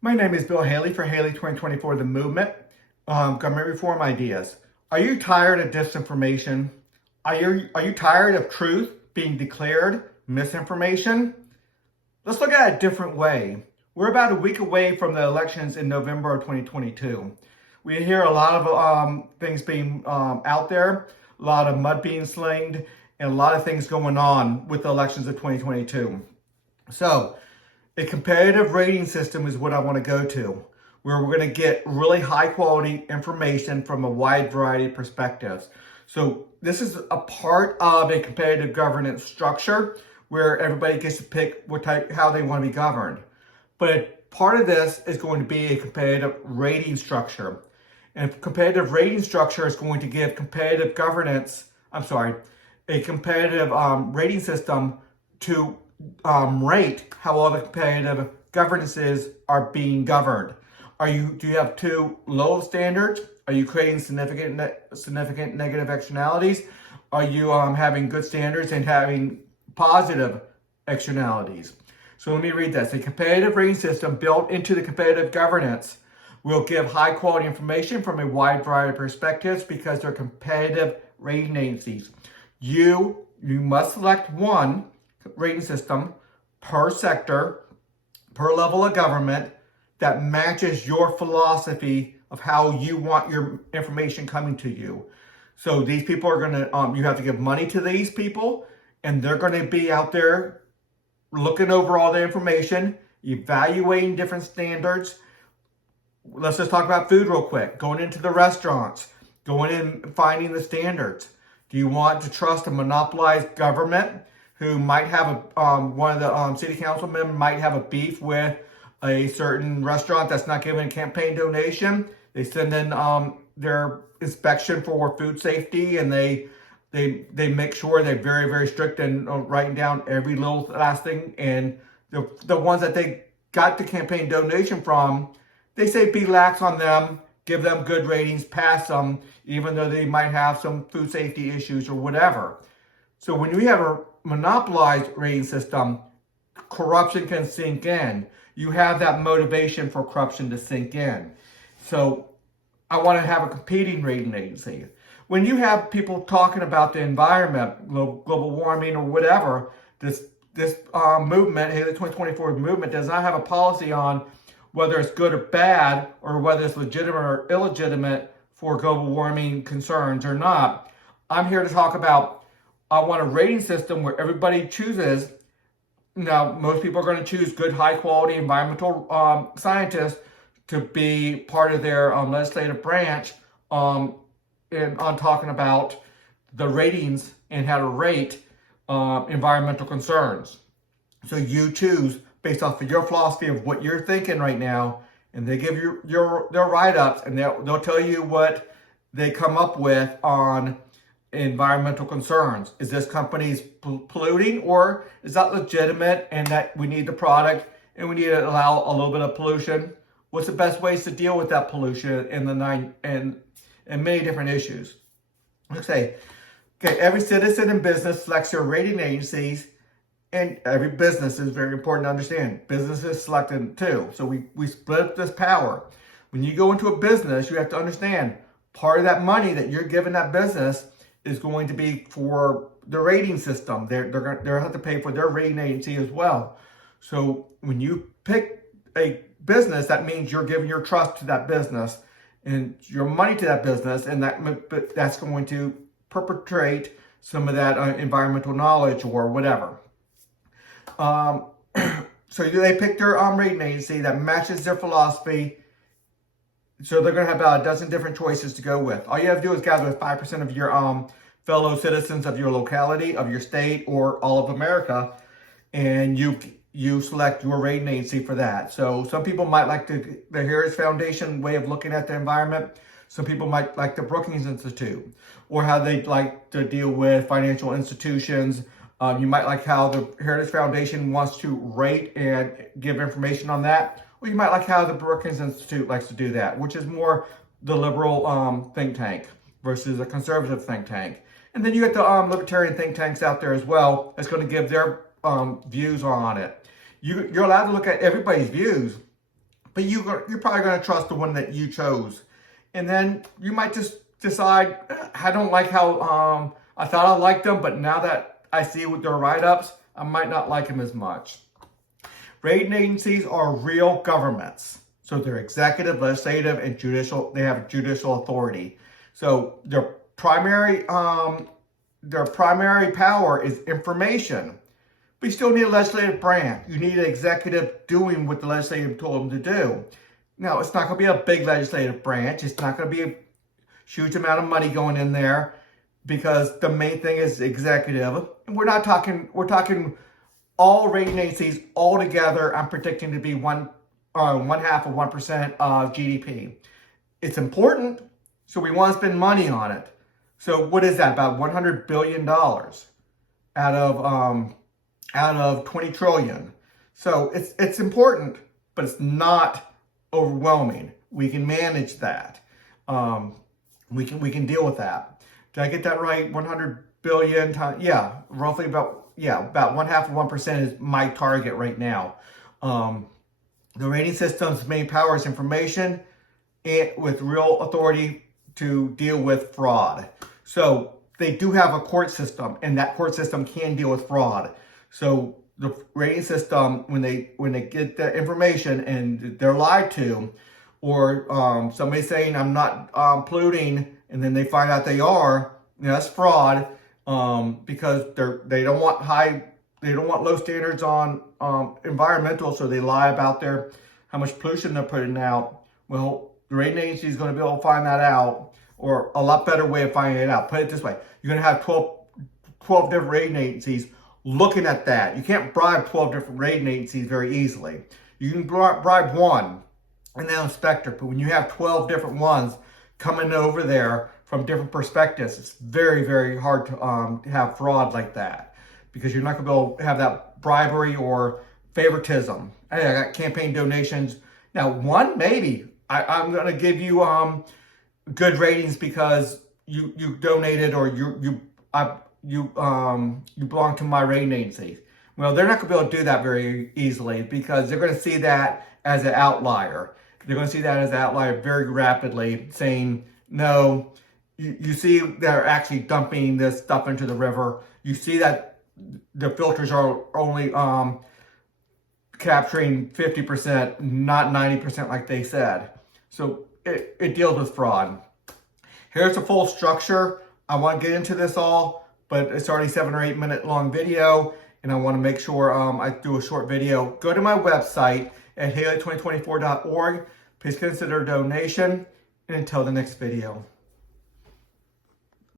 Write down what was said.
My name is Bill Haley for Haley 2024 The Movement, Government Reform Ideas. Are you tired of disinformation? Are you tired of truth being declared misinformation? Let's look at it a different way. We're about a week away from the elections in November of 2022. We hear a lot of things being out there, a lot of mud being slinged, and a lot of things going on with the elections of 2022. So, a competitive rating system is what I want to go to, where we're going to get really high quality information from a wide variety of perspectives. So this is a part of a competitive governance structure where everybody gets to pick how they want to be governed. But part of this is going to be a competitive rating structure. And a competitive rating structure is going to give competitive governance, a competitive rating system to rate how all the competitive governances are being governed. Do you have too low standards? Are you creating significant negative externalities? Are you having good standards and having positive externalities? So let me read this. A competitive rating system built into the competitive governance will give high quality information from a wide variety of perspectives because they're competitive rating agencies. You must select one rating system per sector, per level of government that matches your philosophy of how you want your information coming to you. So these people are going to, you have to give money to these people, and they're going to be out there looking over all the information, evaluating different standards. Let's just talk about food real quick. Going into the restaurants, going in, finding the standards. Do you want to trust a monopolized government who might have one of the city council members might have a beef with a certain restaurant that's not giving a campaign donation? They send in their inspection for food safety, and they make sure they're very, very strict and writing down every little last thing. And the ones that they got the campaign donation from, they say be lax on them, give them good ratings, pass them, even though they might have some food safety issues or whatever. So when you have a monopolized rating system, corruption can sink in. You have that motivation for corruption to sink in. So I want to have a competing rating agency. When you have people talking about the environment, global warming or whatever, this movement, the 2024 movement, does not have a policy on whether it's good or bad, or whether it's legitimate or illegitimate for global warming concerns or not. I'm here to talk about, I want a rating system where everybody chooses. Now, most people are going to choose good, high quality environmental scientists to be part of their legislative branch on talking about the ratings and how to rate environmental concerns. So you choose based off of your philosophy of what you're thinking right now, and they give you their write-ups, and they'll tell you what they come up with on environmental concerns. Is this company's polluting, or is that legitimate and that we need the product and we need to allow a little bit of pollution? What's the best ways to deal with that pollution and many different issues? Okay, every citizen and business selects their rating agencies, and every business is very important to understand. Businesses selected too. So we split up this power. When you go into a business, you have to understand part of that money that you're giving that business is going to be for the rating system. They're going to have to pay for their rating agency as well. So when you pick a business, that means you're giving your trust to that business and your money to that business, and that's going to perpetrate some of that environmental knowledge or whatever. So they pick their rating agency that matches their philosophy. So they're going to have about a dozen different choices to go with. All you have to do is gather 5% of your fellow citizens of your locality, of your state, or all of America, and you select your rating agency for that. So some people might like the Heritage Foundation way of looking at the environment. Some people might like the Brookings Institute, or how they like to deal with financial institutions. You might like how the Heritage Foundation wants to rate and give information on that. Or you might like how the Brookings Institute likes to do that, which is more the liberal think tank versus a conservative think tank. And then you get the libertarian think tanks out there as well that's going to give their views on it. You're allowed to look at everybody's views, but you're probably going to trust the one that you chose. And then you might just decide, I don't like how, I thought I liked them, but now that I see what their write-ups, I might not like them as much. Rating agencies are real governments. So they're executive, legislative, and judicial. They have judicial authority. So their primary power is information. But you still need a legislative branch. You need an executive doing what the legislative told them to do. Now, it's not going to be a big legislative branch. It's not going to be a huge amount of money going in there because the main thing is executive. And we're talking all rating agencies all together. I'm predicting to be one half of 1% of GDP. It's important, so we want to spend money on it. So what is that? About $100 billion out of 20 trillion. So it's important, but it's not overwhelming. We can manage that. We can deal with that. Did I get that right? 100 billion times, yeah, roughly about one half of 1% is my target right now. The rating system's main power is information and with real authority to deal with fraud. So they do have a court system, and that court system can deal with fraud. So the rating system, when they get the information and they're lied to, or somebody saying I'm not polluting, and then they find out they are, that's fraud, because they don't want low standards on environmental, so they lie about how much pollution they're putting out. Well, the rating agency is going to be able to find that out, or a lot better way of finding it out. Put it this way: you're going to have 12 different rating agencies looking at that. You can't bribe 12 different rating agencies very easily. You can bribe one, and then inspector. But when you have 12 different ones coming over there from different perspectives, it's very, very hard to have fraud like that, because you're not going to be able to have that bribery or favoritism. Hey, I got campaign donations. Now, one, maybe I'm going to give you good ratings because you donated, or you belong to my rating agency. Well, they're not going to be able to do that very easily, because they're going to see that as an outlier. They're going to see that as an outlier very rapidly, saying, no, you see they're actually dumping this stuff into the river. You see that the filters are only capturing 50%, not 90% like they said. So it deals with fraud. Here's the full structure. I want to get into this all, but it's already 7 or 8 minute long video, and I want to make sure I do a short video. Go to my website at haley2024.org. Please consider a donation, and until the next video.